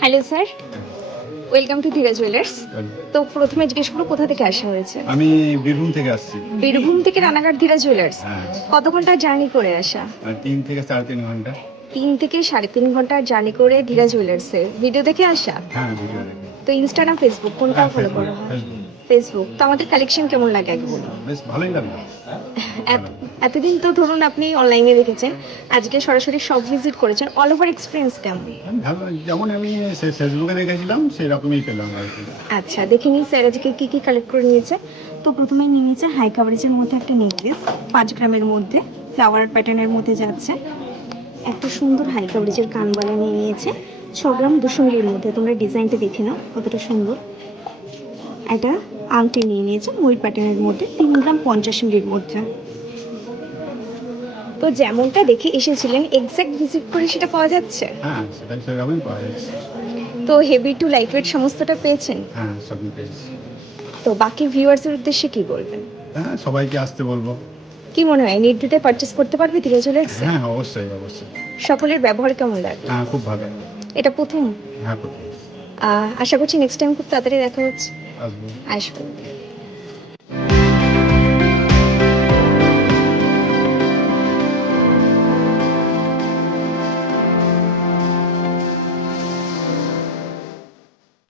Hello sir, welcome to Dhira jewellers. তো প্রথমে জিজ্ঞেস করবো কোথা থেকে আসা হয়েছে? আমি বীরভূম থেকে আসছি। বীরভূম থেকে রানাঘাট ধীরা জুয়েলার্স। হ্যাঁ, কত ঘন্টা জার্নি করে আসা? 3 থেকে 3.5 ঘন্টা। 3 থেকে 3.5 ঘন্টা জার্নি করে ধীরা জুয়েলার্সে ভিডিও দেখে আসা। হ্যাঁ, ভিডিও দেখে। তো ইনস্টাগ্রাম, ফেসবুক কোনটা হ্যাঁ, ফলো করা হয়? ফেসবুক। ফেসবুক। তো আমাদের কালেকশন কেমন লাগে আগে বলুন। বেশ ভালোই লাগলো। এতদিন তো ধরুন আপনি অনলাইনে দেখেছেন, আজকে সরাসরি শপ ভিজিট করেছেন, অল ওভার এক্সপিরিয়েন্স কেমন? ভালো, যেমন আমি ফেসবুকে দেখেছিলাম সেরকমই পেলাম আর কি। আচ্ছা, দেখে নিই স্যার আজকে কী কী কালেক্ট করে নিয়েছে। তো প্রথমেই নিয়ে নিয়েছে হাই কাভারেজের মধ্যে একটা নেকলেস, 5 গ্রামের মধ্যে ফ্লাওয়ার প্যাটার্নের মধ্যে যাচ্ছে। একটা সুন্দর হাই কাভারেজের কানবালা নিয়ে নিয়েছে 6 গ্রাম 200 মিলির মধ্যে। তোমরা ডিজাইনটা দেখে নাও কতটা সুন্দর। একটা আংটি নিয়ে নিয়েছে ময়ূর প্যাটার্নের মধ্যে 3 গ্রাম 50 মিলির মধ্যে। তো যেমনটা দেখে এসেছিলেন এক্স্যাক্ট ভিজিট করে সেটা পাওয়া যাচ্ছে। হ্যাঁ, সেরকমই পাওয়া যাচ্ছে। তো হেভি টু লাইট ওয়েট সমস্তটা পেয়েছেন। হ্যাঁ, সবই পেয়েছি। তো বাকি ভিউয়ার্সের উদ্দেশ্যে কি বলবেন? হ্যাঁ, সবাইকে আসতে বলবো। কি মনে হয় নির্দ্বিধায় পারচেস করতে পারবে ধীরে জুয়েলার্সে? হ্যাঁ, অবশ্যই অবশ্যই। সকলের ব্যবহার কেমন লাগে? হ্যাঁ, খুব ভালো। এটা প্রথম। হ্যাঁ, খুব আশা করছি নেক্সট টাইম খুব তাড়াতাড়ি দেখা হচ্ছে। আসবো। আসবো।